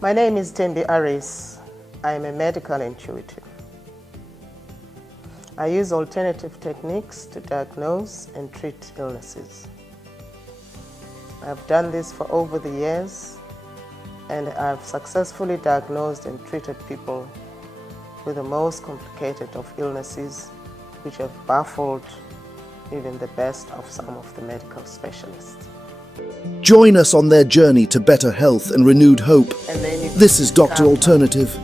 My name is Thembi Arries. I am a medical intuitive. I use alternative techniques to diagnose and treat illnesses. I've done this for over the years, and I've successfully diagnosed and treated people with the most complicated of illnesses, which have baffled even the best of some of the medical specialists. Join us on their journey to better health and renewed hope. This is Dr. Alternative.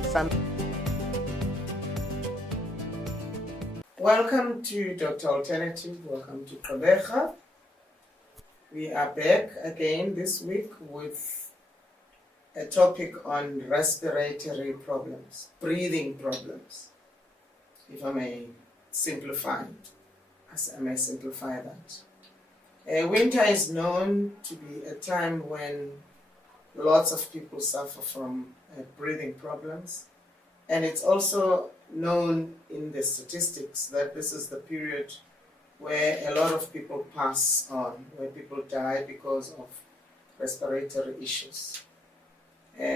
Welcome to Dr. Alternative. Welcome to Kabecha. We are back again this week with a topic on respiratory problems, breathing problems, if I may simplify that. Winter is known to be a time when lots of people suffer from breathing problems, and it's also known in the statistics that this is the period where a lot of people pass on, where people die because of respiratory issues.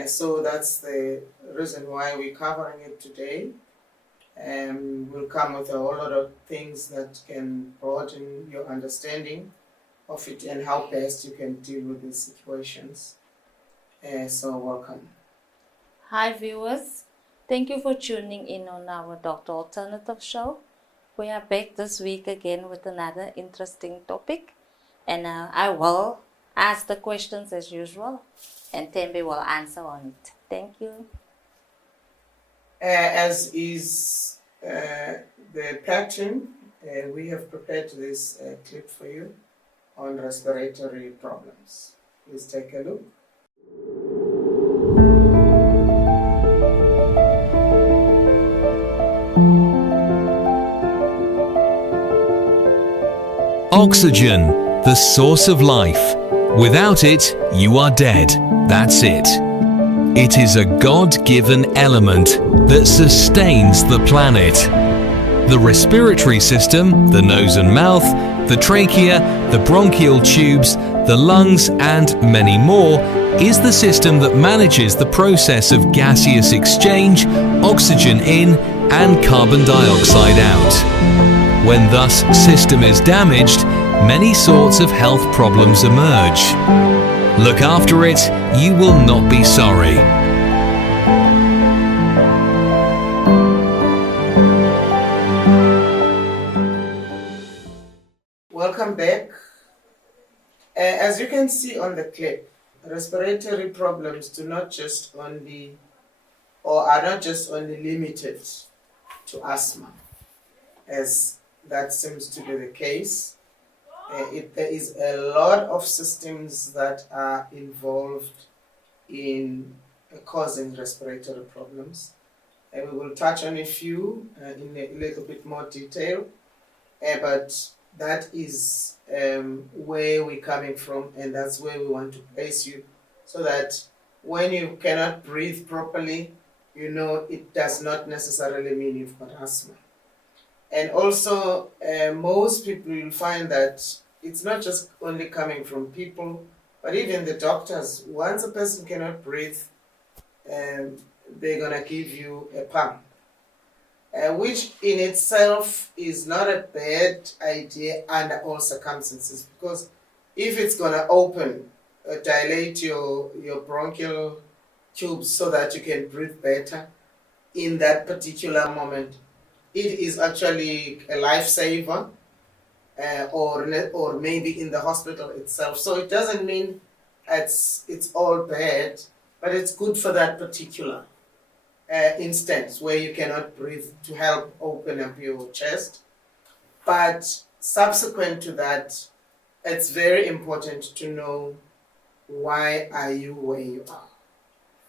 So that's the reason why we're covering it today. We'll come with a whole lot of things that can broaden your understanding of it and how best you can deal with these situations. So welcome. Hi viewers, thank you for tuning in on our Dr. Alternative show. We are back this week again with another interesting topic, and I will ask the questions as usual, and Thembi will answer on it. Thank you. As is the pattern, we have prepared this clip for you on respiratory problems. Please take a look. Oxygen, the source of life. Without it, you are dead. That's it. It is a God-given element that sustains the planet. The respiratory system, the nose and mouth, the trachea, the bronchial tubes, the lungs, and many more, is the system that manages the process of gaseous exchange, oxygen in, and carbon dioxide out. When thus system is damaged, many sorts of health problems emerge. Look after it, you will not be sorry. Welcome back. As you can see on the clip, respiratory problems are not just only limited to asthma, as that seems to be the case. There is a lot of systems that are involved in causing respiratory problems, and we will touch on a few in a little bit more detail, but that is where we're coming from, and that's where we want to place you, so that when you cannot breathe properly, you know it does not necessarily mean you've got asthma. And also, most people will find that it's not just only coming from people, but even the doctors. Once a person cannot breathe, they're going to give you a pump, which in itself is not a bad idea under all circumstances, because if it's going to dilate your bronchial tubes so that you can breathe better in that particular moment, it is actually a lifesaver, or maybe in the hospital itself. So it doesn't mean it's all bad, but it's good for that particular instance where you cannot breathe, to help open up your chest. But subsequent to that, it's very important to know why are you where you are.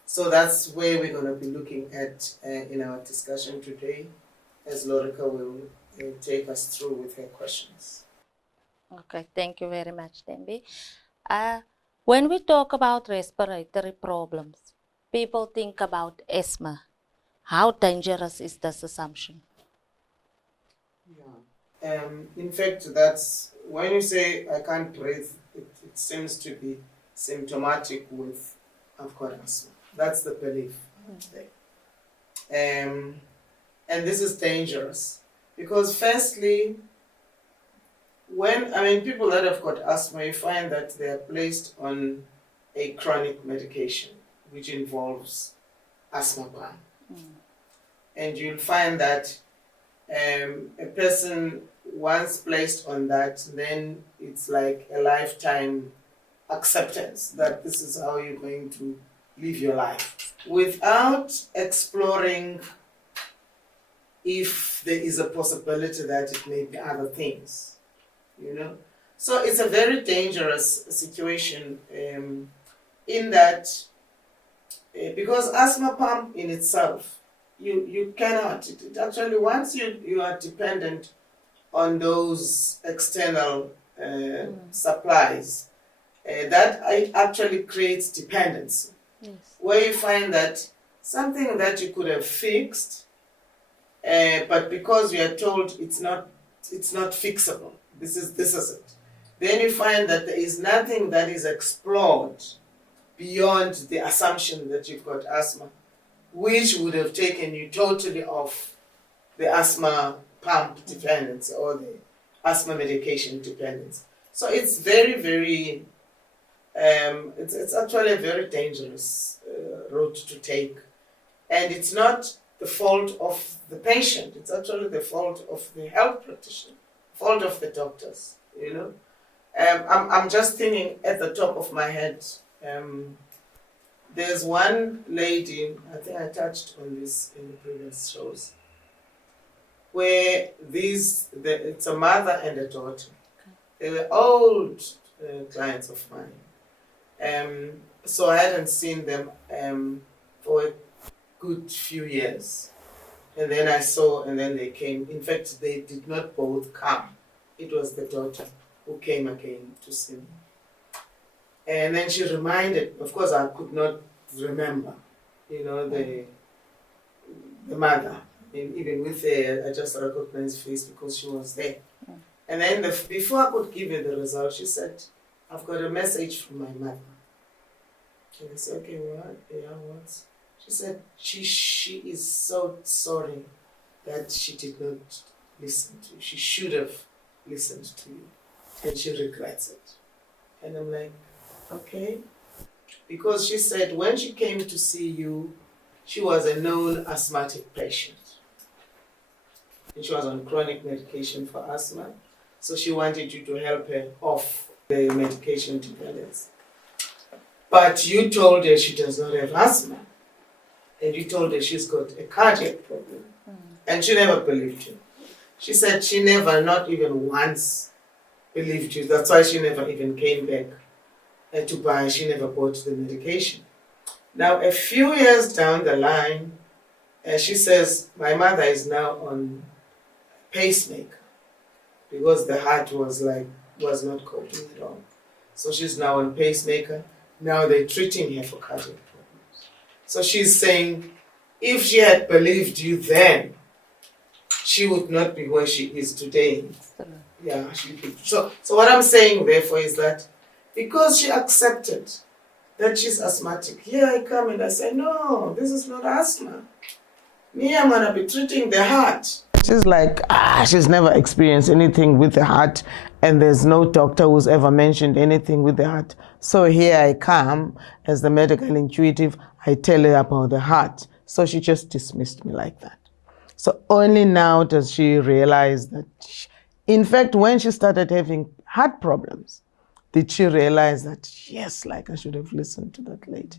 So that's where we're going to be looking at in our discussion today, as Lorica will take us through with her questions. Okay, thank you very much, Thembi. When we talk about respiratory problems, people think about asthma. How dangerous is this assumption? Yeah. In fact, that's when you say I can't breathe, it seems to be symptomatic with I've got asthma. That's the belief. And this is dangerous because firstly, people that have got asthma, you find that they are placed on a chronic medication, which involves asthma pump. And you'll find that a person, once placed on that, then it's like a lifetime acceptance that this is how you're going to live your life without exploring if there is a possibility that it may be other things, you know. So it's a very dangerous situation in that because asthma pump in itself, you cannot, it actually, once you are dependent on those external supplies, that actually creates dependency. Yes. Where you find that something that you could have fixed, but because we are told it's not fixable, this is it, then you find that there is nothing that is explored beyond the assumption that you've got asthma, which would have taken you totally off the asthma pump dependence or the asthma medication dependence. So it's very, very, it's actually a very dangerous road to take. And it's not the fault of the patient, it's actually the fault of the health practitioner, fault of the doctors, you know. I'm just thinking at the top of my head, there's one lady, I think I touched on this in the previous shows, where it's a mother and a daughter. They were old clients of mine. So I hadn't seen them for a good few years. And then I saw, and then they came. In fact, they did not both come. It was the daughter who came again to see me. And then she reminded, of course I could not remember, you know, the mother. And even with her, I just recognized face because she was there. And then before I could give her the result, she said, I've got a message from my mother. And I said, okay, what? Yeah, what? She said, she is so sorry that she did not listen to you. She should have listened to you. And she regrets it. And I'm like, okay. Because she said when she came to see you, she was a known asthmatic patient. And she was on chronic medication for asthma. So she wanted you to help her off the medication dependence. But you told her she does not have asthma. And you told her she's got a cardiac problem. And she never believed you. She said she never, not even once, believed you. That's why she never even came back to buy. She never bought the medication. Now, a few years down the line, she says, my mother is now on pacemaker because the heart was not coping at all. So she's now on pacemaker. Now they're treating her for cardiac problems. So she's saying, if she had believed you then, she would not be where she is today. Yeah, so what I'm saying therefore is that because she accepted that she's asthmatic, here I come and I say, no, this is not asthma. Me, I'm gonna be treating the heart. She's like, she's never experienced anything with the heart, and there's no doctor who's ever mentioned anything with the heart. So here I come, as the medical intuitive, I tell her about the heart. So she just dismissed me like that. So only now does she realize that, in fact, when she started having heart problems, did she realize that, yes, like I should have listened to that lady.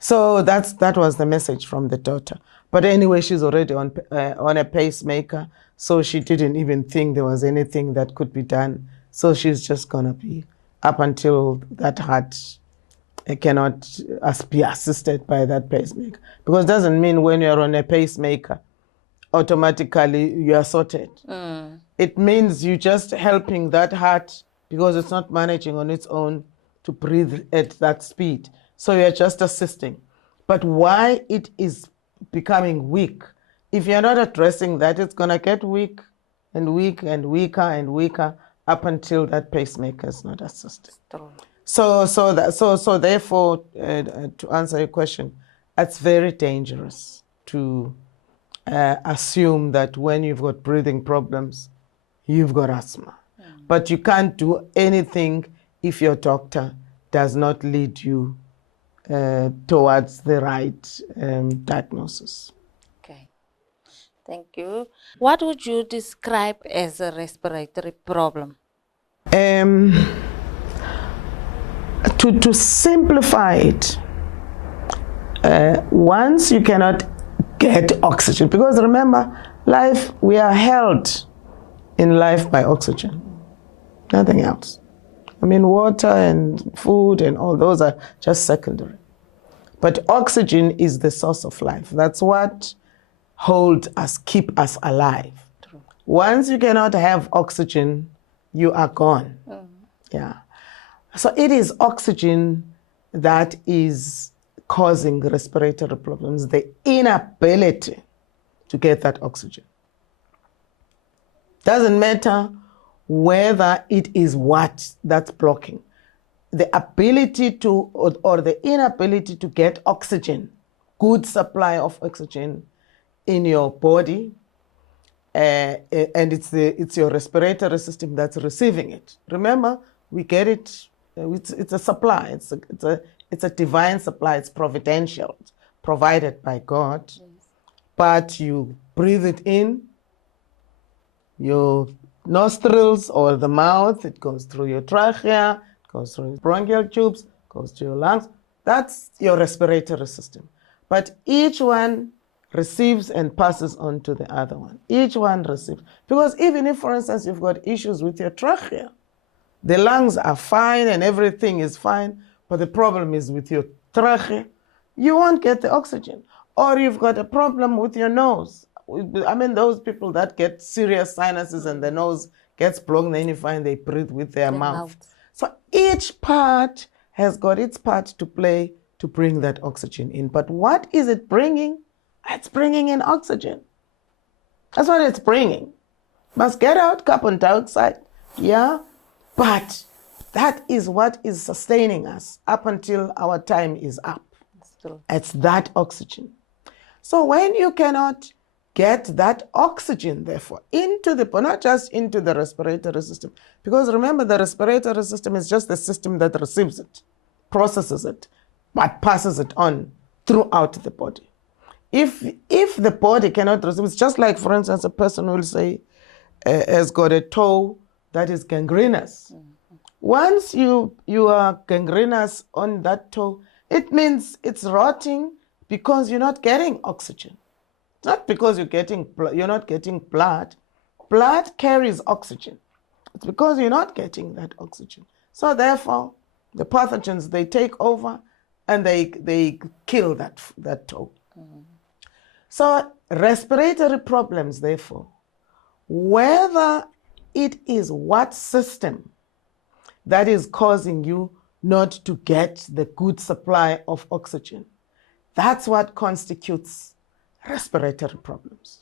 So that was the message from the daughter. But anyway, she's already on a pacemaker, so she didn't even think there was anything that could be done. So she's just gonna be up until that heart cannot be assisted by that pacemaker. Because it doesn't mean when you're on a pacemaker, automatically you are sorted. It means you're just helping that heart because it's not managing on its own to breathe at that speed. So you're just assisting. But why it is becoming weak, if you're not addressing that, it's going to get weak and weak and weaker and weaker up until that pacemaker is not assisted. So therefore, to answer your question, it's very dangerous to assume that when you've got breathing problems, you've got asthma. But you can't do anything if your doctor does not lead you towards the right diagnosis. Okay. Thank you. What would you describe as a respiratory problem? To simplify it, once you cannot get oxygen, because remember, life, we are held in life by oxygen, nothing else. I mean, water and food and all those are just secondary. But oxygen is the source of life. That's what holds us, keep us alive. True. Once you cannot have oxygen, you are gone. Yeah. So it is oxygen that is causing respiratory problems, the inability to get that oxygen. Doesn't matter whether it is what that's blocking. The ability to, or the inability to get oxygen, good supply of oxygen in your body, and it's your respiratory system that's receiving it. Remember, we get it, it's a supply, it's a divine supply, it's providential, it's provided by God. Yes. But you breathe it in, your nostrils or the mouth, it goes through your trachea, it goes through your bronchial tubes, goes to your lungs. That's your respiratory system. But each one receives and passes on to the other one. Each one receives. Because even if, for instance, you've got issues with your trachea, the lungs are fine and everything is fine, but the problem is with your trachea, you won't get the oxygen. Or you've got a problem with your nose. I mean, those people that get serious sinuses and the nose gets blocked, then you find they breathe with their mouth. So each part has got its part to play to bring that oxygen in. But what is it bringing? It's bringing in oxygen. That's what it's bringing. Must get out carbon dioxide, yeah, but that is what is sustaining us up until our time is up. It's that oxygen. So when you cannot get that oxygen, therefore, into the, not just into the respiratory system, because remember, the respiratory system is just the system that receives it, processes it, but passes it on throughout the body. If the body cannot receive, it's just like, for instance, a person will say, has got a toe that is gangrenous. Once you are gangrenous on that toe, it means it's rotting because you're not getting oxygen. Not because you're not getting blood. Blood carries oxygen. It's because you're not getting that oxygen. So therefore, the pathogens, they take over and they kill that toe. So respiratory problems, therefore, whether it is what system that is causing you not to get the good supply of oxygen, that's what constitutes respiratory problems.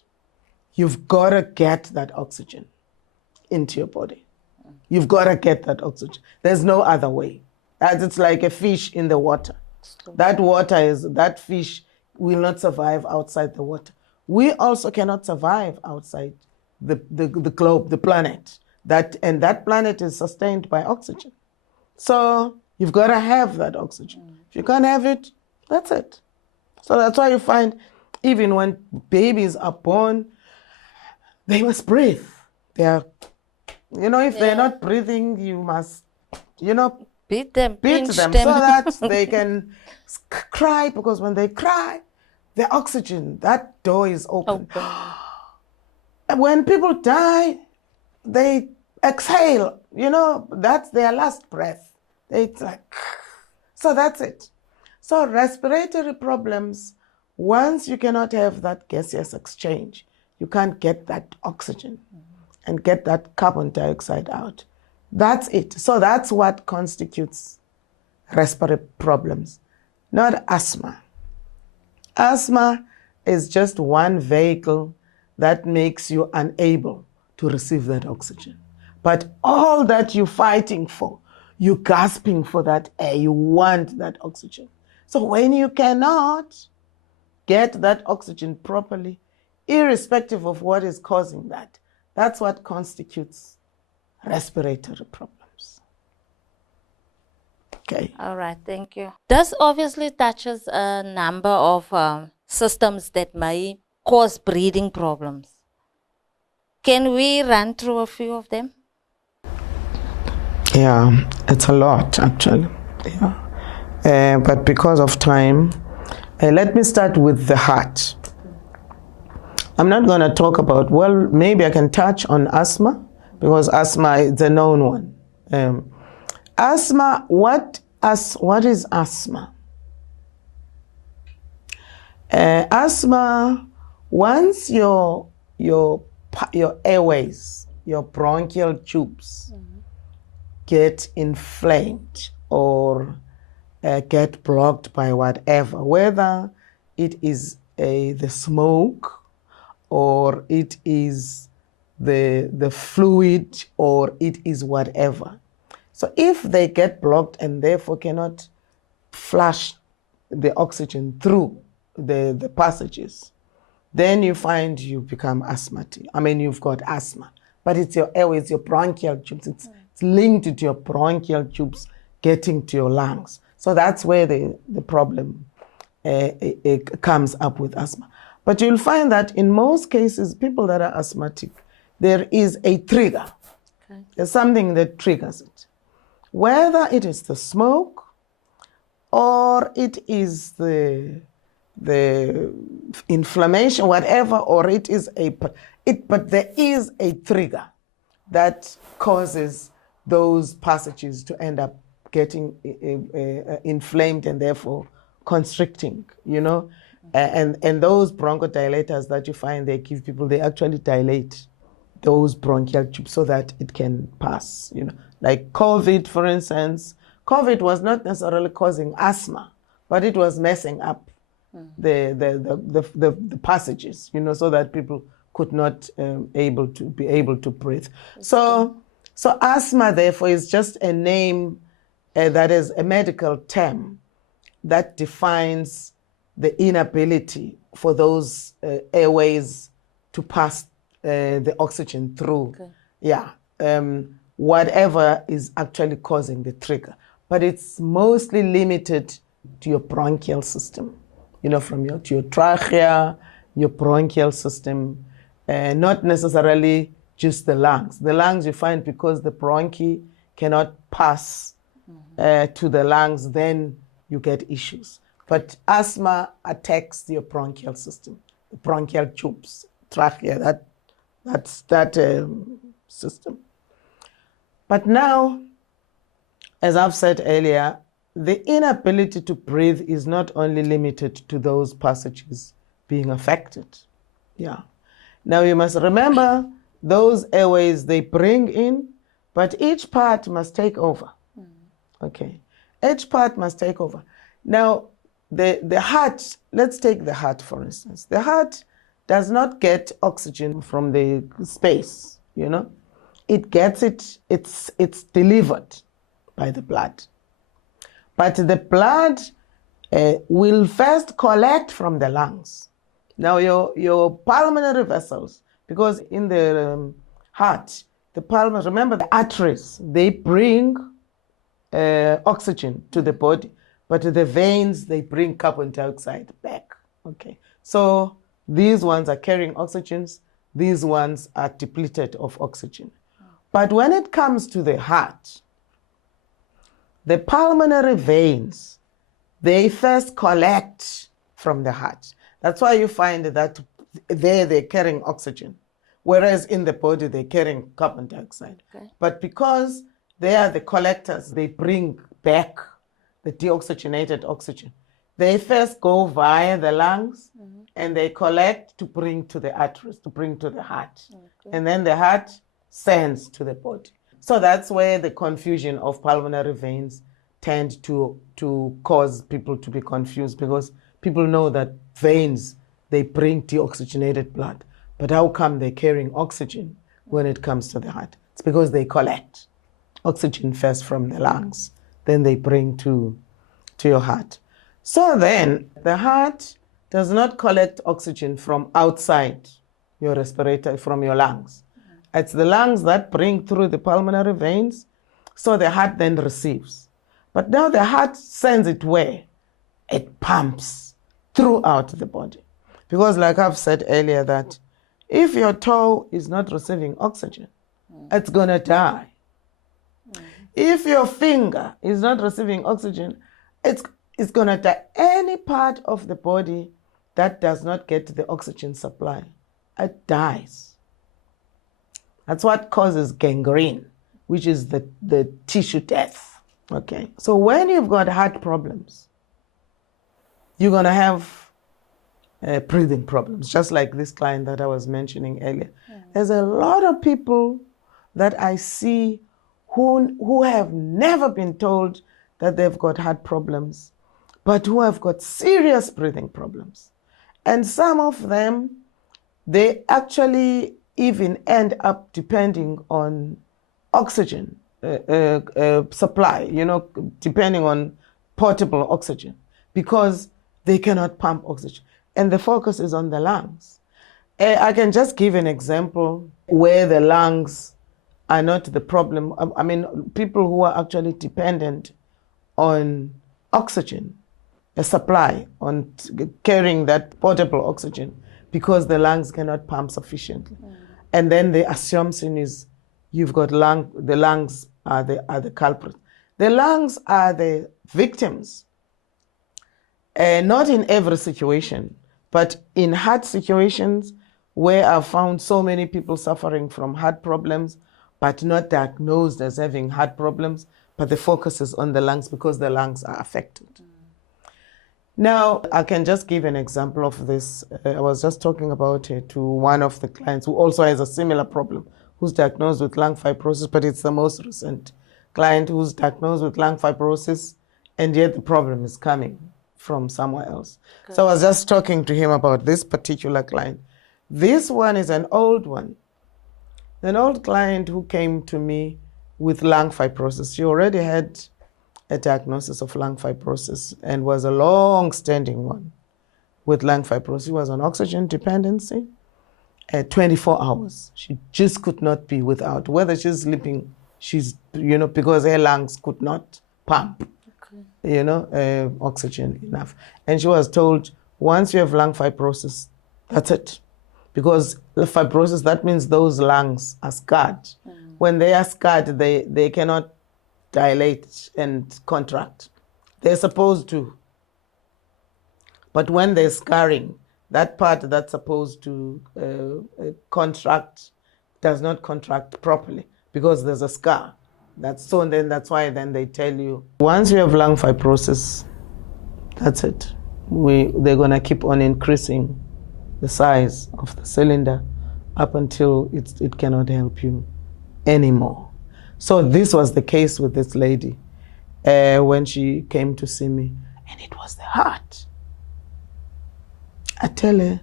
You've got to get that oxygen into your body. You've got to get that oxygen. There's no other way. It's like a fish in the water. That fish will not survive outside the water. We also cannot survive outside the globe, the planet. And that planet is sustained by oxygen. So you've got to have that oxygen. If you can't have it, that's it. So that's why you find even when babies are born, they must breathe. If they're not breathing, you must, beat them so that they can cry, because when they cry, the oxygen, that door is open. When people die, they exhale, that's their last breath. It's like, so that's it. So respiratory problems, once you cannot have that gaseous exchange, you can't get that oxygen and get that carbon dioxide out. That's it. So that's what constitutes respiratory problems, not asthma. Asthma is just one vehicle that makes you unable to receive that oxygen. But all that you're fighting for, you're gasping for that air, you want that oxygen. So when you cannot, get that oxygen properly, irrespective of what is causing that. That's what constitutes respiratory problems. Okay. All right, thank you. This obviously touches a number of systems that may cause breathing problems. Can we run through a few of them? Yeah, it's a lot actually. Yeah. But because of time, let me start with the heart. I'm not going to talk about, well, maybe I can touch on asthma, because asthma is a known one. Asthma, what is asthma? Asthma, once your airways, your bronchial tubes get inflamed or get blocked by whatever, whether it is the smoke or it is the fluid or it is whatever. So if they get blocked and therefore cannot flush the oxygen through the passages, then you find you become asthmatic. I mean, you've got asthma, but it's your airways, your bronchial tubes. It's linked to your bronchial tubes getting to your lungs. So that's where the problem it comes up with asthma. But you'll find that in most cases, people that are asthmatic, there is a trigger. Okay. There's something that triggers it. Whether it is the smoke or it is the inflammation, whatever, or it is but there is a trigger that causes those passages to end up getting inflamed and therefore constricting, and those bronchodilators that you find they give people, they actually dilate those bronchial tubes so that it can pass, like COVID, for instance. COVID was not necessarily causing asthma, but it was messing up the passages, so that people could not be able to breathe. So asthma, therefore, is just a name that is a medical term that defines the inability for those airways to pass the oxygen through. Okay. Yeah, whatever is actually causing the trigger. But it's mostly limited to your bronchial system, from to your trachea, your bronchial system, not necessarily just the lungs. The lungs you find because the bronchi cannot pass to the lungs, then you get issues. But asthma attacks your bronchial system, the bronchial tubes, trachea, that's that system. But now, as I've said earlier, the inability to breathe is not only limited to those passages being affected. Yeah. Now you must remember those airways they bring in, but each part must take over. Okay. Each part must take over. Now, the heart, let's take the heart for instance. The heart does not get oxygen from the space, It gets it's delivered by the blood. But the blood will first collect from the lungs. Now your pulmonary vessels, because in the heart, remember the arteries, they bring oxygen to the body, but the veins, they bring carbon dioxide back. Okay, so these ones are carrying oxygens, these ones are depleted of oxygen. But when it comes to the heart, the pulmonary veins, they first collect from the heart. That's why you find that they're carrying oxygen, whereas in the body they're carrying carbon dioxide. Okay. But because they are the collectors, they bring back the deoxygenated oxygen. They first go via the lungs and they collect to bring to the arteries, to bring to the heart. Okay. And then the heart sends to the body. So that's where the confusion of pulmonary veins tend to cause people to be confused, because people know that veins, they bring deoxygenated blood. But how come they're carrying oxygen when it comes to the heart? It's because they collect oxygen first from the lungs, then they bring to your heart. So then the heart does not collect oxygen from outside your respirator, from your lungs. It's the lungs that bring through the pulmonary veins, so the heart then receives. But now the heart sends it where? It pumps throughout the body. Because like I've said earlier, that if your toe is not receiving oxygen, it's going to die. If your finger is not receiving oxygen, it's going to die. Any part of the body that does not get the oxygen supply, it dies. That's what causes gangrene, which is the tissue death. Okay. So when you've got heart problems, you're going to have breathing problems, just like this client that I was mentioning earlier. There's a lot of people that I see who have never been told that they've got heart problems, but who have got serious breathing problems. And some of them, they actually even end up depending on oxygen supply, depending on portable oxygen, because they cannot pump oxygen. And the focus is on the lungs. I can just give an example where the lungs are not the problem. I mean, people who are actually dependent on oxygen, a supply, on carrying that portable oxygen, because the lungs cannot pump sufficiently. And then the assumption is you've got the lungs are the culprit. The lungs are the victims. Not in every situation, but in heart situations where I've found so many people suffering from heart problems, but not diagnosed as having heart problems, but the focus is on the lungs because the lungs are affected. Now, I can just give an example of this. I was just talking about it to one of the clients who also has a similar problem, who's diagnosed with lung fibrosis, but it's the most recent client who's diagnosed with lung fibrosis, and yet the problem is coming from somewhere else. Good. So I was just talking to him about this particular client. This one is an old one. An old client who came to me with lung fibrosis. She already had a diagnosis of lung fibrosis and was a long-standing one with lung fibrosis. She was on oxygen dependency at 24 hours. She just could not be without. Whether she's sleeping, because her lungs could not pump, oxygen enough. And she was told, once you have lung fibrosis, that's it. Because the fibrosis, that means those lungs are scarred. When they are scarred, they cannot dilate and contract. They're supposed to. But when they're scarring, that part that's supposed to contract does not contract properly because there's a scar. That's why they tell you, once you have lung fibrosis, that's it. They're going to keep on increasing the size of the cylinder up until it cannot help you anymore. So this was the case with this lady when she came to see me, and it was the heart. I tell her,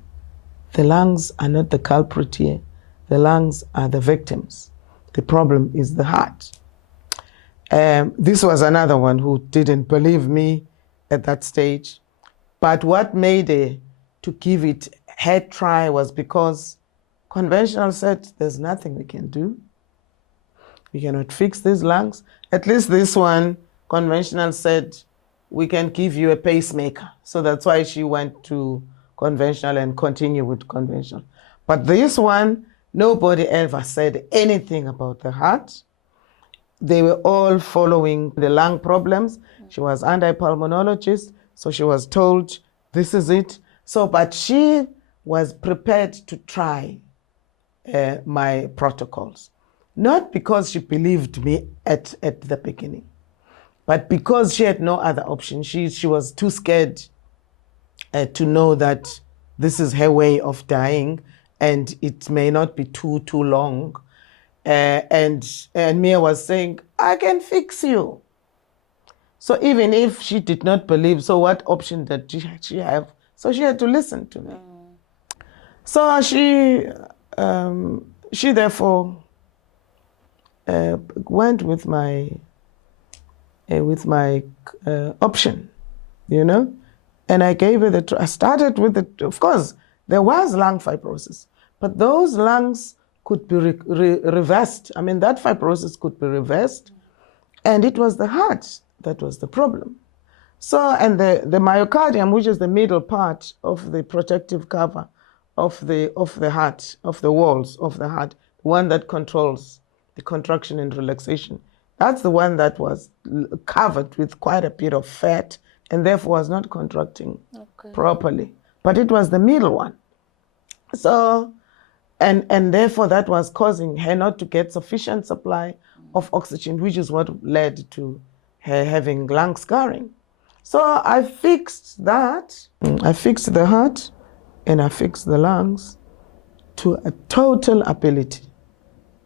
the lungs are not the culprit here. The lungs are the victims. The problem is the heart. This was another one who didn't believe me at that stage. But what made her to give it her try was because conventional said, there's nothing we can do. We cannot fix these lungs. At least this one, conventional said, we can give you a pacemaker. So that's why she went to conventional and continue with conventional. But this one, nobody ever said anything about the heart. They were all following the lung problems. She was under a pulmonologist, so she was told, this is it. So, but she was prepared to try my protocols. Not because she believed me at the beginning, but because she had no other option. She was too scared to know that this is her way of dying and it may not be too long. And Mia was saying, I can fix you. So even if she did not believe, so what option did she have? So she had to listen to me. So she therefore went with my option, And I gave her I started with of course, there was lung fibrosis, but those lungs could be reversed. I mean, that fibrosis could be reversed, and it was the heart that was the problem. So, and the myocardium, which is the middle part of the protective cover of the heart, of the walls of the heart, the one that controls the contraction and relaxation, that's the one that was covered with quite a bit of fat and therefore was not contracting properly. But it was the middle one. So, and therefore that was causing her not to get sufficient supply of oxygen, which is what led to her having lung scarring. So I fixed that. I fixed the heart and I fixed the lungs to a total ability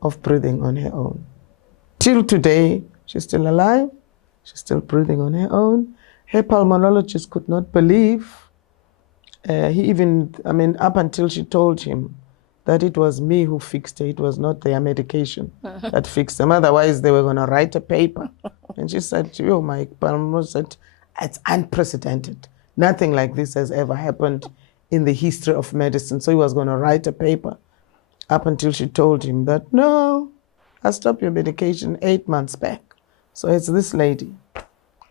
of breathing on her own. Till today, she's still alive. She's still breathing on her own. Her pulmonologist could not believe. Up until she told him that it was me who fixed her, it was not their medication that fixed them. Otherwise, they were going to write a paper. And she said, "Oh, my pulmonologist said, it's unprecedented. Nothing like this has ever happened in the history of medicine." So he was going to write a paper up until she told him that, "No, I stopped your medication 8 months back." So it's this lady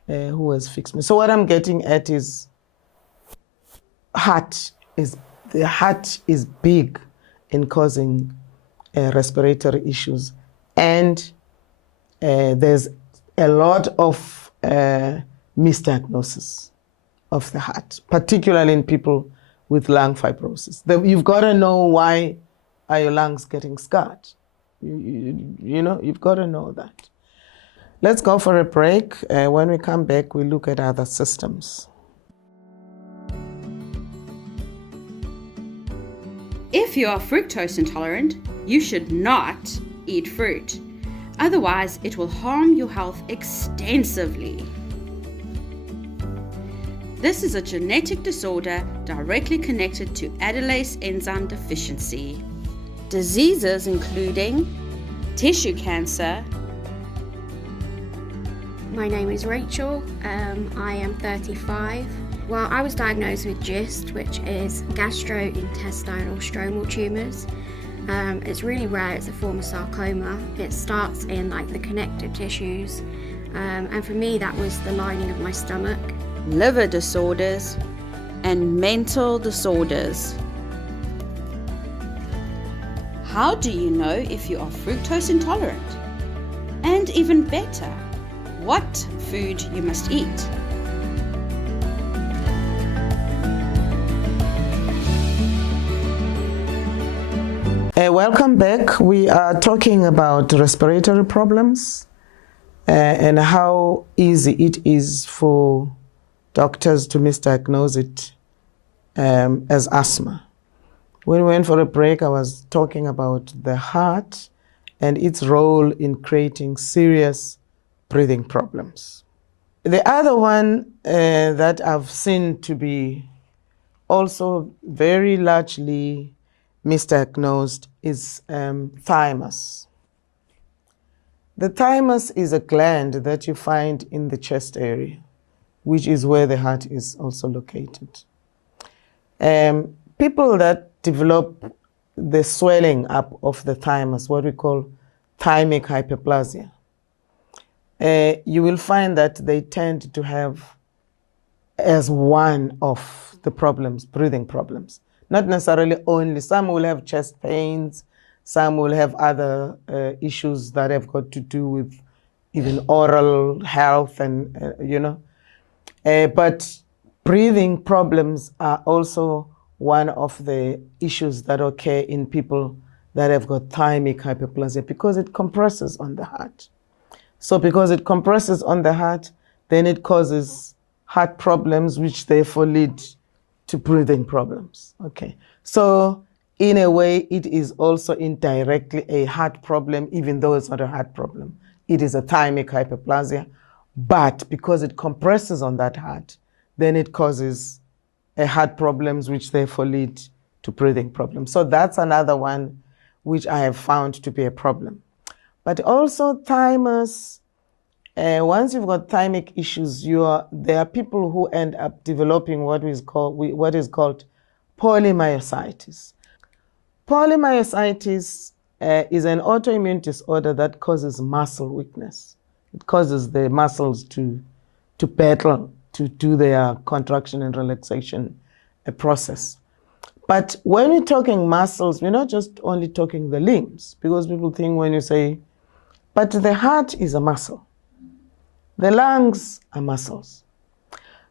who has fixed me. So what I'm getting at is the heart is big in causing respiratory issues. And there's a lot of misdiagnosis of the heart, particularly in people with lung fibrosis. You've got to know why are your lungs getting scarred. You've got to know that. Let's go for a break. When we come back, we look at other systems. If you are fructose intolerant, you should not eat fruit. Otherwise, it will harm your health extensively. This is a genetic disorder directly connected to ADALase enzyme deficiency. Diseases including tissue cancer. My name is Rachel. I am 35. Well, I was diagnosed with GIST, which is gastrointestinal stromal tumours. It's really rare. It's a form of sarcoma. It starts in the connective tissues, and for me that was the lining of my stomach. Liver disorders and mental disorders. How do you know if you are fructose intolerant? And even better, what food you must eat? Welcome back. We are talking about respiratory problems and how easy it is for doctors to misdiagnose it as asthma. When we went for a break, I was talking about the heart and its role in creating serious breathing problems. The other one that I've seen to be also very largely misdiagnosed is thymus. The thymus is a gland that you find in the chest area, which is where the heart is also located. People that develop the swelling up of the thymus, what we call thymic hyperplasia, you will find that they tend to have as one of the problems, breathing problems. Not necessarily only. Some will have chest pains, some will have other issues that have got to do with even oral health and, but breathing problems are also one of the issues that occur in people that have got thymic hyperplasia because it compresses on the heart. So because it compresses on the heart, then it causes heart problems, which therefore lead to breathing problems. Okay. So in a way, it is also indirectly a heart problem, even though it's not a heart problem. It is a thymic hyperplasia, but because it compresses on that heart, then it causes a heart problems, which therefore lead to breathing problems. So that's another one which I have found to be a problem. But also thymus Once you've got thymic issues, there are people who end up developing what is called polymyositis. Polymyositis is an autoimmune disorder that causes muscle weakness. It causes the muscles to battle, to do their contraction and relaxation process. But when we're talking muscles, we're not just only talking the limbs, because people think when you say, but the heart is a muscle. The lungs are muscles.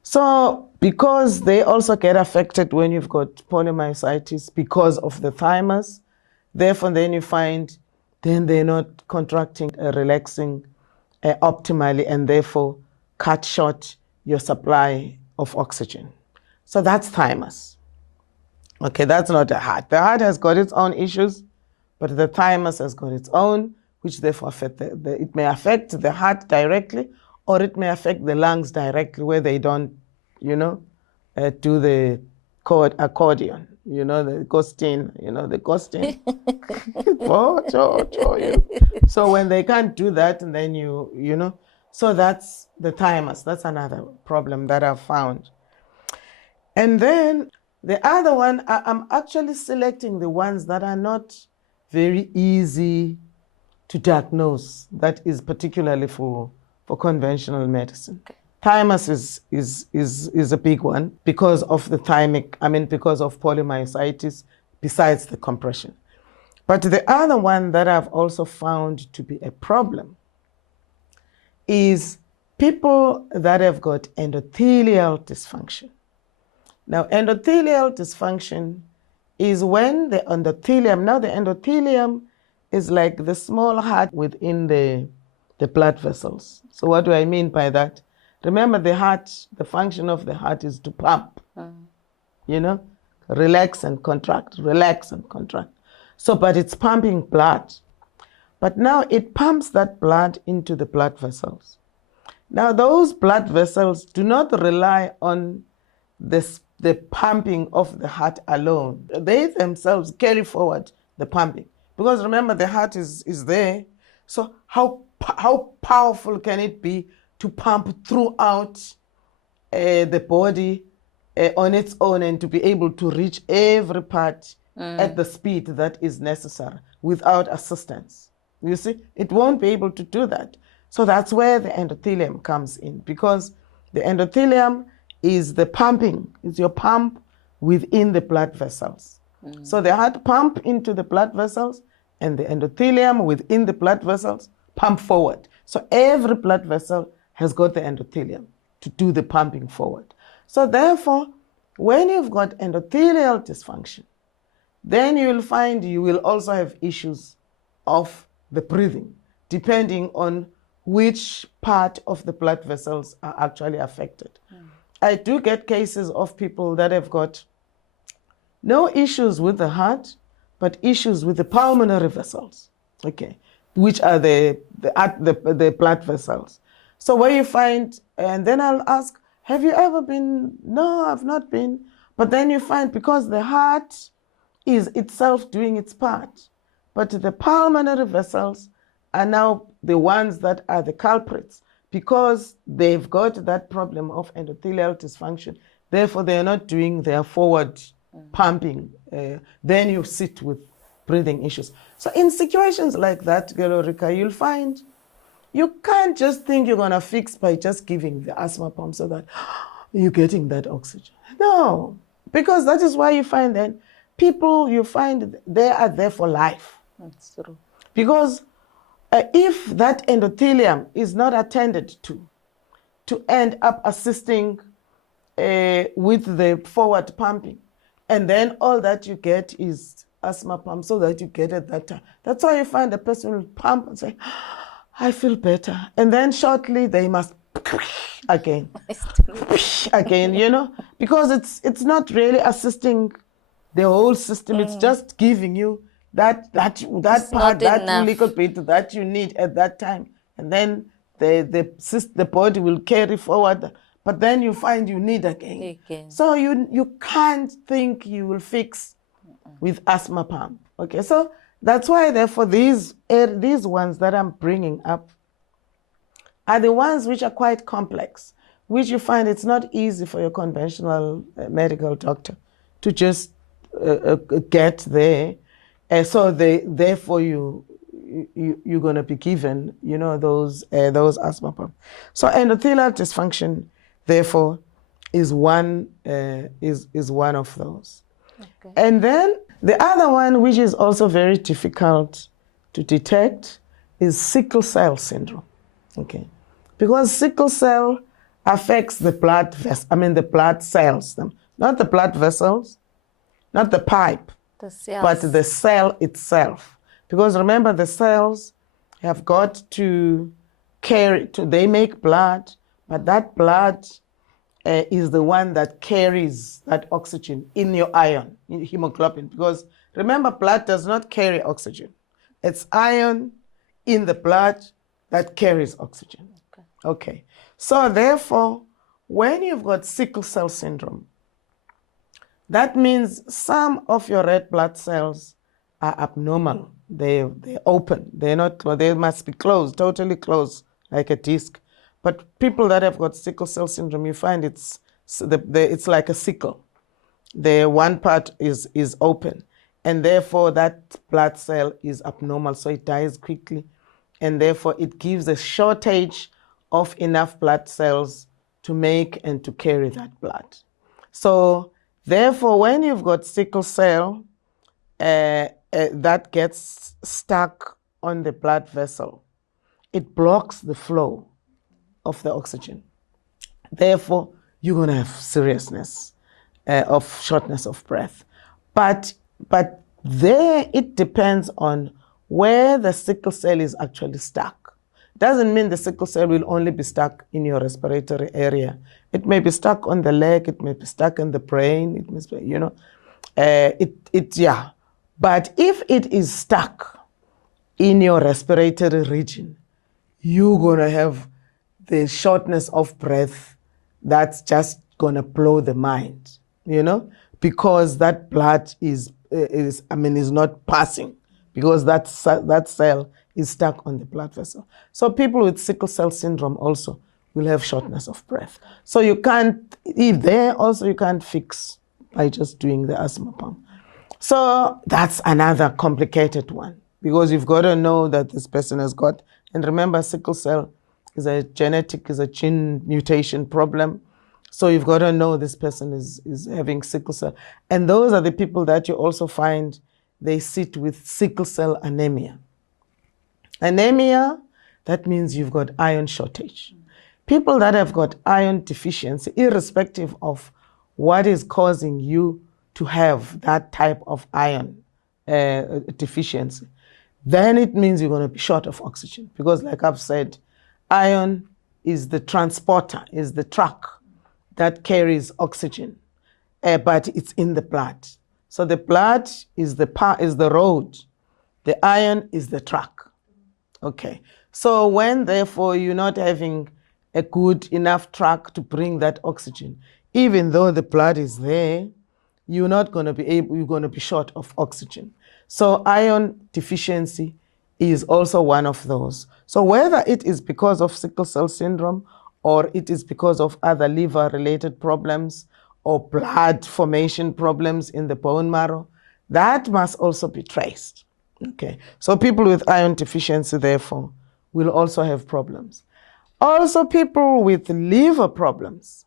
So because they also get affected when you've got polymyositis because of the thymus, therefore then you find then they're not contracting, relaxing optimally, and therefore cut short your supply of oxygen. So that's thymus. Okay, that's not the heart. The heart has got its own issues, but the thymus has got its own, which therefore affect it may affect the heart directly, or it may affect the lungs directly, where they don't, do the accordion, the ghosting, the ghosting. So when they can't do that, and then so that's the thymus. That's another problem that I've found. And then the other one, I'm actually selecting the ones that are not very easy to diagnose. That is particularly for conventional medicine. Okay. Thymus is a big one because of because of polymyositis, besides the compression. But the other one that I've also found to be a problem is people that have got endothelial dysfunction. Now, endothelial dysfunction is when the endothelium is like the small heart within the blood vessels. So what do I mean by that? Remember, the function of the heart is to pump, relax and contract, relax and contract. So, but it's pumping blood. But now it pumps that blood into the blood vessels. Now, those blood vessels do not rely on the pumping of the heart alone. They themselves carry forward the pumping. Because remember, the heart is there. So how powerful can it be to pump throughout the body on its own, and to be able to reach every part at the speed that is necessary without assistance? You see, it won't be able to do that. So that's where the endothelium comes in, because the endothelium is the pumping, is your pump within the blood vessels. So the heart pump into the blood vessels, and the endothelium within the blood vessels pump forward. So every blood vessel has got the endothelium to do the pumping forward. So therefore, when you've got endothelial dysfunction, then you will find you will also have issues of the breathing, depending on which part of the blood vessels are actually affected. I do get cases of people that have got no issues with the heart, but issues with the pulmonary vessels, okay, which are the blood vessels. So where you find, and then I'll ask, have you ever been? No, I've not been. But then you find, because the heart is itself doing its part, but the pulmonary vessels are now the ones that are the culprits, because they've got that problem of endothelial dysfunction. Therefore, they are not doing their forward pumping. Then you sit with breathing issues. So in situations like that, Gelorika, you'll find you can't just think you're going to fix by just giving the asthma pump so that you're getting that oxygen. No, because that is why you find that people, you find they are there for life. That's true. Because if that endothelium is not attended to end up assisting with the forward pumping, and then all that you get is asthma pump, so that you get at that time. That's why you find the person will pump and say, I feel better. And then shortly they must again, because it's not really assisting the whole system. It's just giving you that part, that little bit that you need at that time. And then the body will carry forward, but then you find you need again. So you can't think you will fix with asthma pump. Okay, so that's why therefore these ones that I'm bringing up are the ones which are quite complex, which you find it's not easy for your conventional medical doctor to just get there. So therefore you're going to be given, those asthma pumps. So endothelial dysfunction, therefore, is one of those. Okay. And then the other one, which is also very difficult to detect, is sickle cell syndrome. Okay, because sickle cell affects the blood the blood cells, not the blood vessels, not the pipe, The cells. but the cell itself. Because remember, the cells have got to they make blood, but that blood is the one that carries that oxygen in your iron, in hemoglobin. Because remember, blood does not carry oxygen. It's iron in the blood that carries oxygen. Okay. So therefore, when you've got sickle cell syndrome, that means some of your red blood cells are abnormal. They're open. They're not. They must be closed, totally closed, like a disc. But people that have got sickle cell syndrome, you find it's like a sickle. The one part is open, and therefore that blood cell is abnormal, so it dies quickly, and therefore it gives a shortage of enough blood cells to make and to carry that blood. So therefore, when you've got sickle cell, that gets stuck on the blood vessel, it blocks the flow of the oxygen. Therefore, you're going to have seriousness of shortness of breath. But there it depends on where the sickle cell is actually stuck. Doesn't mean the sickle cell will only be stuck in your respiratory area. It may be stuck on the leg, it may be stuck in the brain, it may be, yeah. But if it is stuck in your respiratory region, you're going to have the shortness of breath that's just going to blow the mind, because that blood is not passing, because that cell is stuck on the blood vessel. So people with sickle cell syndrome also will have shortness of breath. So you can't fix by just doing the asthma pump. So that's another complicated one, because you've got to know that this person has got, and remember, sickle cell is a gene mutation problem. So you've got to know this person is having sickle cell. And those are the people that you also find they sit with sickle cell anemia. Anemia, that means you've got iron shortage. People that have got iron deficiency, irrespective of what is causing you to have that type of iron deficiency, then it means you're going to be short of oxygen. Because like I've said, iron is the transporter, is the truck that carries oxygen, but it's in the blood. So the blood is the road, the iron is the truck. Okay. So when therefore you're not having a good enough truck to bring that oxygen, even though the blood is there, you're going to be short of oxygen. So iron deficiency is also one of those. So whether it is because of sickle cell syndrome, or it is because of other liver-related problems, or blood formation problems in the bone marrow, that must also be traced. Okay. So people with iron deficiency, therefore, will also have problems. Also, people with liver problems.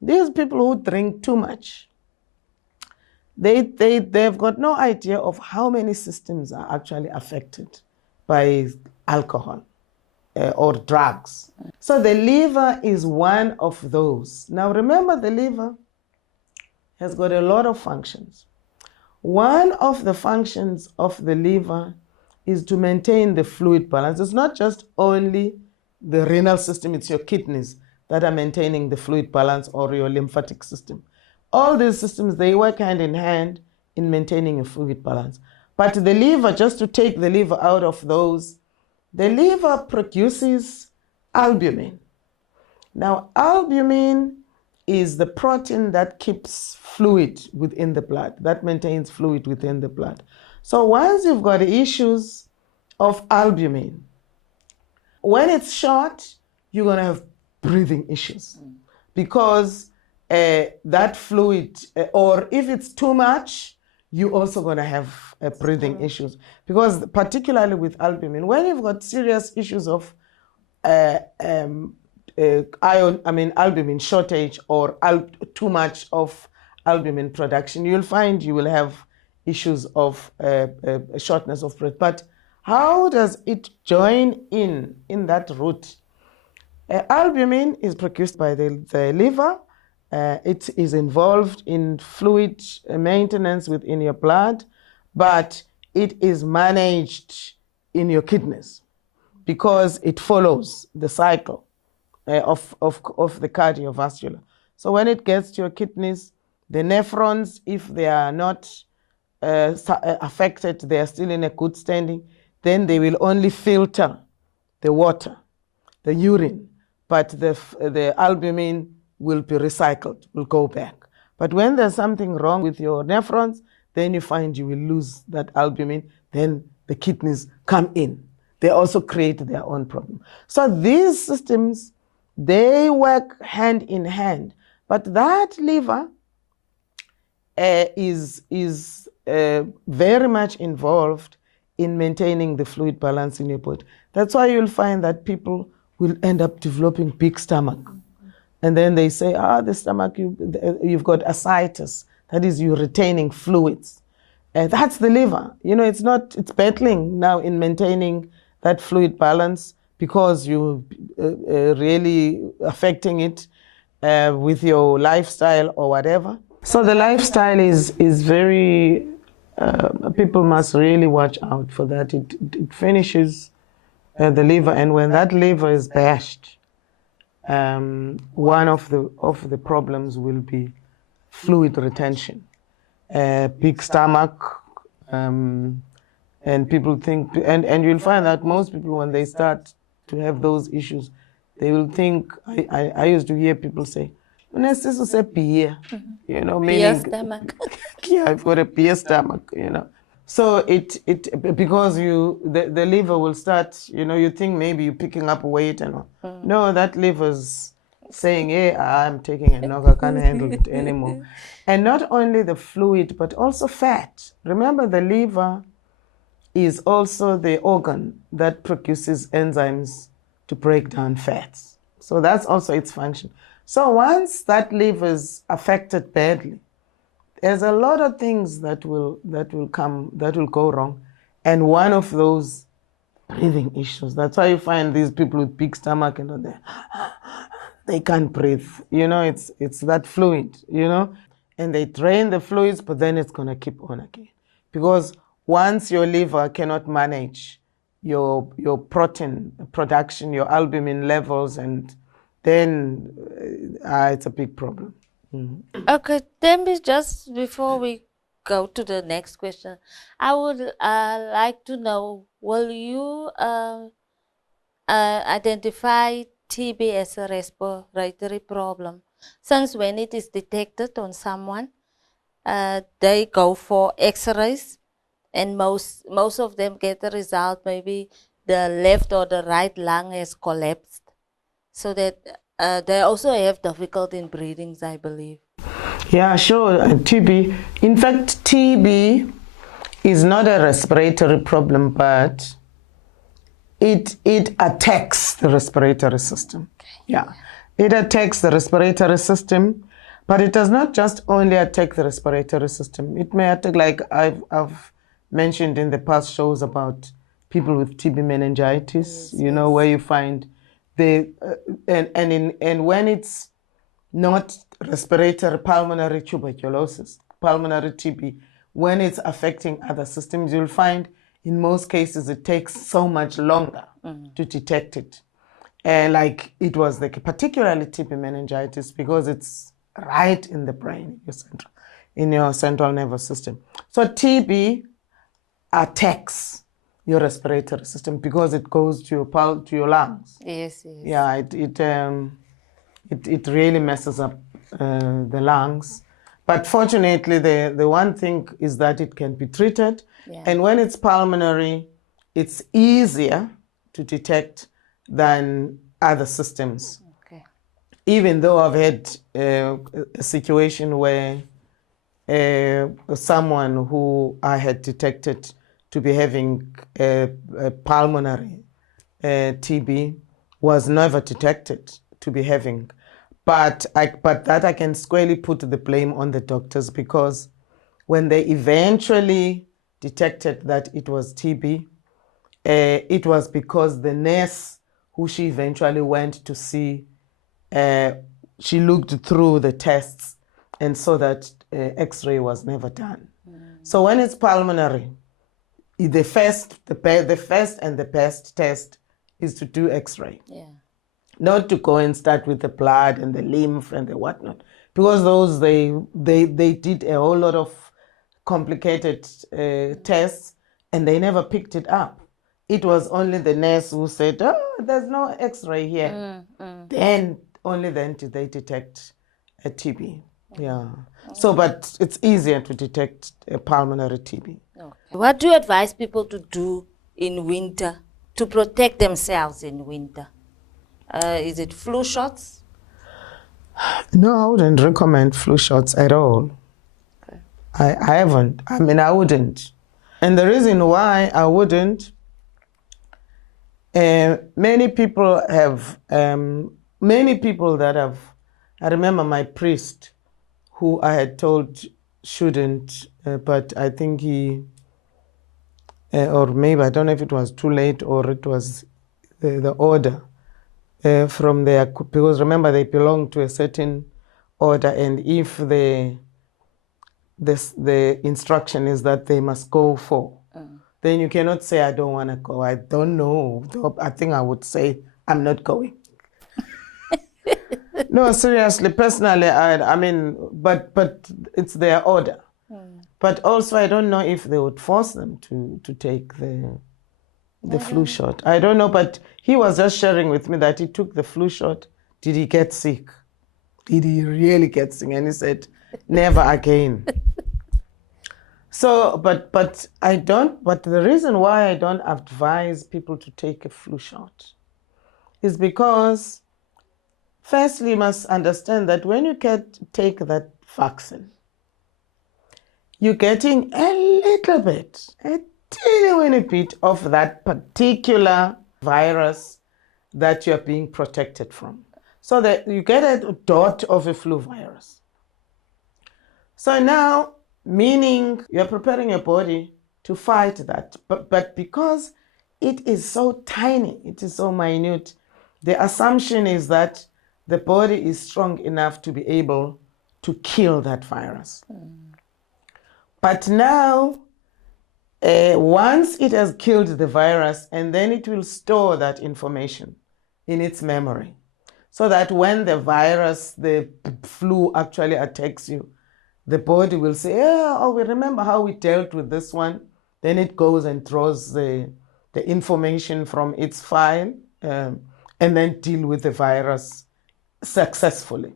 These people who drink too much, they've got no idea of how many systems are actually affected by alcohol or drugs. So the liver is one of those. Now remember, the liver has got a lot of functions. One of the functions of the liver is to maintain the fluid balance. It's not just only the renal system, it's your kidneys that are maintaining the fluid balance, or your lymphatic system. All these systems, they work hand in hand in maintaining a fluid balance. But the liver, just to take the liver out of those, the liver produces albumin. Now, albumin is the protein that keeps fluid within the blood, that maintains fluid within the blood. So once you've got issues of albumin, When it's short, you're going to have breathing issues because that fluid, or if it's too much, you're also going to have breathing issues. Because particularly with albumin, when you've got serious issues of albumin shortage or too much of albumin production, you'll find you will have issues of shortness of breath. But how does it join in that route? Albumin is produced by the liver. It is involved in fluid maintenance within your blood, but it is managed in your kidneys because it follows the cycle of the cardiovascular. So when it gets to your kidneys, the nephrons, if they are not affected, they are still in a good standing, then they will only filter the water, the urine, but the albumin will be recycled, will go back. But when there's something wrong with your nephrons, then you find you will lose that albumin, then the kidneys come in. They also create their own problem. So these systems, they work hand in hand. But that liver is very much involved in maintaining the fluid balance in your body. That's why you'll find that people will end up developing big stomach. And then they say, the stomach, you've got ascites. That is, you're retaining fluids. That's the liver. It's battling now in maintaining that fluid balance because you're really affecting it with your lifestyle or whatever. So the lifestyle is very, people must really watch out for that. It finishes the liver, and when that liver is bashed, one of the problems will be fluid retention, big stomach, and people think, and you'll find that most people, when they start to have those issues, they will think, I used to hear people say, beer, meaning, Beer stomach. yeah, I've got a beer stomach, So it because the liver will start, you think maybe you're picking up weight and all. No, that liver's saying, hey, I'm taking a knock, I can't handle it anymore. And not only the fluid, but also fat. Remember, the liver is also the organ that produces enzymes to break down fats. So that's also its function. So once that liver is affected badly, there's a lot of things that will go wrong, and one of those, breathing issues. That's why you find these people with big stomach and all that, they can't breathe. It's that fluid. And they drain the fluids, but then it's gonna keep on again, because once your liver cannot manage your protein production, your albumin levels, and then it's a big problem. Okay, Thembi, just before we go to the next question, I would like to know, will you identify TB as a respiratory problem? Since when it is detected on someone, they go for x-rays, and most of them get the result, maybe the left or the right lung has collapsed, so that they also have difficulty in breathing, I believe. Yeah, sure. TB. In fact, TB is not a respiratory problem, but it attacks the respiratory system. Yeah, it attacks the respiratory system, but it does not just only attack the respiratory system. It may attack, like I've mentioned in the past shows about people with TB meningitis. Yes. Where you find and when it's not respiratory pulmonary tuberculosis, pulmonary TB, when it's affecting other systems, you'll find in most cases it takes so much longer to detect it. Like it was particularly TB meningitis, because it's right in the brain, in your central nervous system. So TB attacks your respiratory system because it goes to your lungs. Yes. Yeah, it really messes up the lungs. But fortunately, the one thing is that it can be treated. Yeah. And when it's pulmonary, it's easier to detect than other systems. Okay. Even though I've had a situation where someone who I had detected to be having a pulmonary TB was never detected to be having. But that I can squarely put the blame on the doctors, because when they eventually detected that it was TB, it was because the nurse who she eventually went to see, she looked through the tests and saw that X-ray was never done. So when it's pulmonary, the first and the best test is to do X-ray. Yeah. Not to go and start with the blood and the lymph and the whatnot, because those they did a whole lot of complicated tests and they never picked it up. It was only the nurse who said, "Oh, there's no X-ray here." Then only then did they detect a TB. Yeah. So, but it's easier to detect a pulmonary TB. Okay. What do you advise people to do in winter to protect themselves in winter? Is it flu shots? No, I wouldn't recommend flu shots at all. Okay. I haven't. I mean, I wouldn't. And the reason why I wouldn't, many people that have, I remember my priest who I had told shouldn't, but I think he, or maybe, I don't know if it was too late or it was the order from there, because remember they belong to a certain order, and if the instruction is that they must go for, then you cannot say, I don't want to go. I don't know. I think I would say, I'm not going. No, seriously, personally, I mean, but it's their order. But also, I don't know if they would force them to take the flu shot. I don't know, but he was just sharing with me that he took the flu shot. Did he get sick? Did he really get sick? And he said, never again. So, but I don't, but the reason why I don't advise people to take a flu shot is because, firstly, you must understand that when you take that vaccine, you're getting a little bit, a teeny bit of that particular virus that you're being protected from. So that you get a dot of a flu virus. So now, meaning you're preparing your body to fight that. But because it is so tiny, it is so minute, the assumption is that the body is strong enough to be able to kill that virus. But now, once it has killed the virus, and then it will store that information in its memory, so that when the virus, the flu actually attacks you, the body will say, oh, we remember how we dealt with this one. Then it goes and throws the information from its file and then deal with the virus successfully.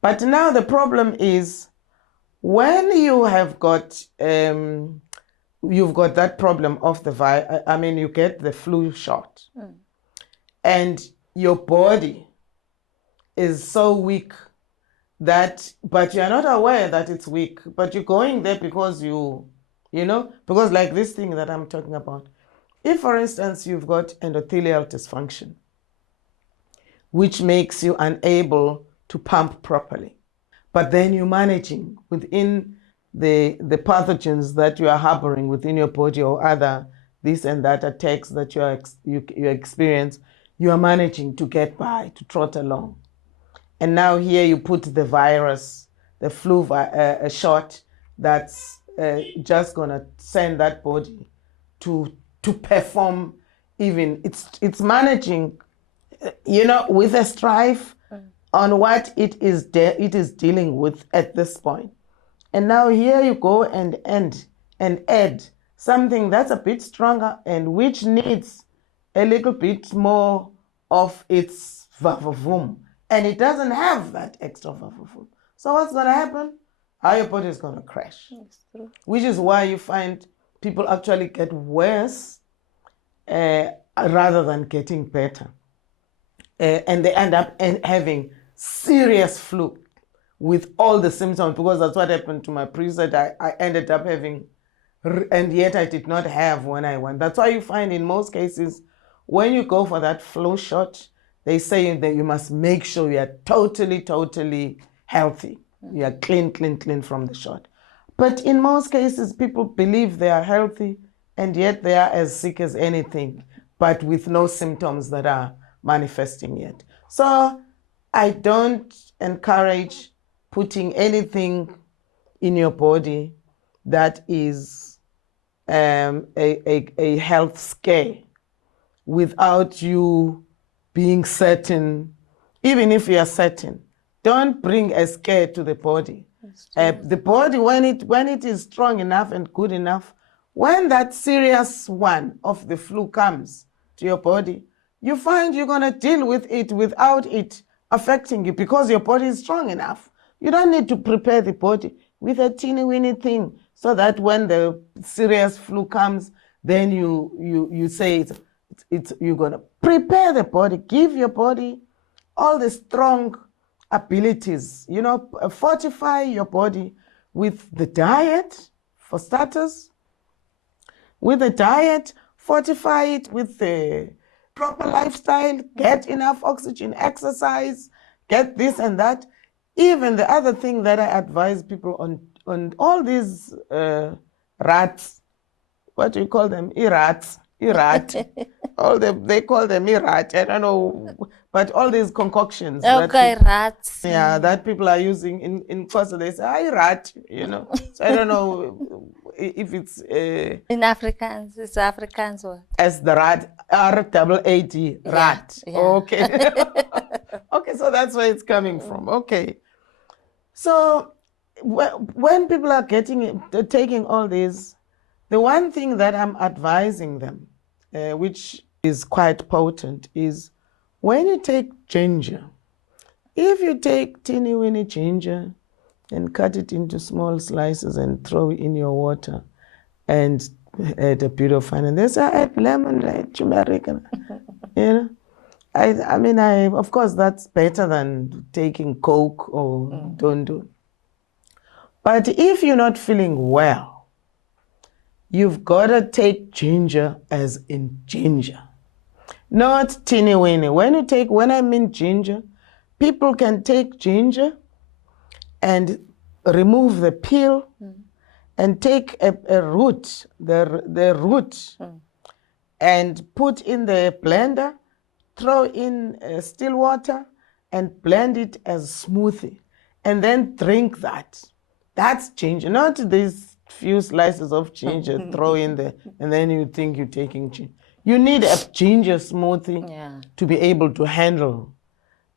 But now the problem is, when you have got, you've got that problem of the virus, I mean, you get the flu shot, and your body is so weak that, but you're not aware that it's weak, but you're going there because you know, because like this thing that I'm talking about, if, for instance, you've got endothelial dysfunction, which makes you unable to pump properly, but then you're managing within the pathogens that you are harboring within your body or other this and that attacks that you experience, you are managing to get by, to trot along. And now here you put the virus, the flu shot that's just going to send that body to perform even, it's managing, you know, with a strife on what it is dealing with at this point. And now here you go and add something that's a bit stronger and which needs a little bit more of its vavavoom. And it doesn't have that extra vavavoom. So what's going to happen? How your body is going to crash. That's true. Which is why you find people actually get worse rather than getting better. And they end up having serious flu with all the symptoms, because that's what happened to my priest. I ended up having, and yet I did not have when I went. That's why you find in most cases, when you go for that flu shot, they say that you must make sure you are totally healthy. You are clean from the shot. But in most cases, people believe they are healthy, and yet they are as sick as anything, but with no symptoms that are manifesting yet. So I don't encourage putting anything in your body that is a health scare without you being certain. Even if you are certain, don't bring a scare to the body. The body, when it is strong enough and good enough, when that serious one of the flu comes to your body, you find you're going to deal with it without it affecting you, because your body is strong enough. You don't need to prepare the body with a teeny-weeny thing so that when the serious flu comes, then you say you're going to prepare the body, give your body all the strong abilities, fortify your body with the diet, for starters, with the diet, fortify it with the proper lifestyle, get enough oxygen, exercise, get this and that. Even the other thing that I advise people on all these rats, what do you call them? Erat. They call them erat. I don't know, but all these concoctions. Okay, rats. Yeah, that people are using in Kosovo. They say, rat, So I don't know if it's... in Afrikaans, it's Afrikaans word. As the rat, R-A-A-D, rat. Yeah. Okay. Okay, so that's where it's coming from. Okay. So when people are taking all these, the one thing that I'm advising them, which is quite potent, is when you take ginger, if you take teeny-weeny ginger and cut it into small slices and throw it in your water and add a bit of honey, they say, I add lemon, I add turmeric, I mean, of course, that's better than taking Coke or don't do. But if you're not feeling well, you've got to take ginger as in ginger, not teeny-weeny. When I mean ginger, people can take ginger and remove the peel and take a root, the root, and put in the blender, throw in still water and blend it as smoothie, and then drink that. That's ginger, not these few slices of ginger throw in there and then you think you're taking ginger. You need a ginger smoothie to be able to handle,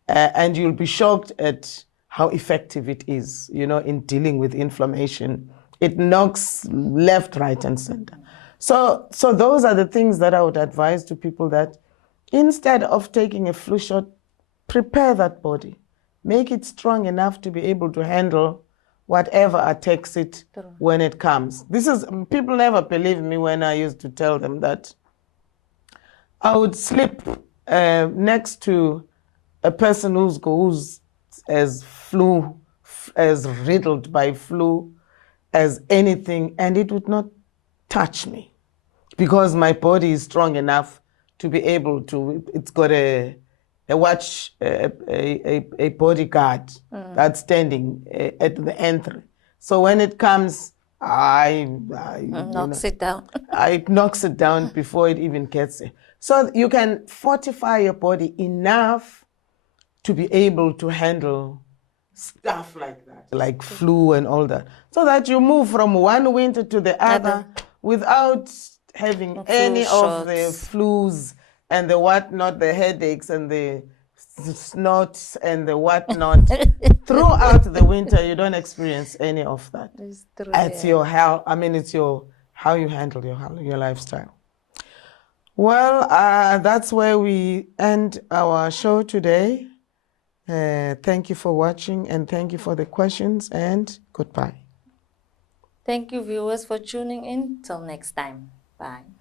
and you'll be shocked at how effective it is, in dealing with inflammation. It knocks left, right, and center. So those are the things that I would advise to people, that instead of taking a flu shot, prepare that body. Make it strong enough to be able to handle whatever attacks it when it comes. People never believe me when I used to tell them that I would sleep next to a person who's as riddled by flu as anything, and it would not touch me, because my body is strong enough to be able to. It's got a bodyguard that's standing at the entry. So when it comes, knocks it down. It knocks it down before it even gets there. So you can fortify your body enough to be able to handle stuff like that, like flu and all that, so that you move from one winter to the other without having any of the flus and the whatnot, the headaches and the snots and the whatnot. Throughout the winter, you don't experience any of that. It's true, It's your health. I mean, it's how you handle your lifestyle. Well, that's where we end our show today. Thank you for watching, and thank you for the questions, and goodbye. Thank you, viewers, for tuning in. Till next time. Bye.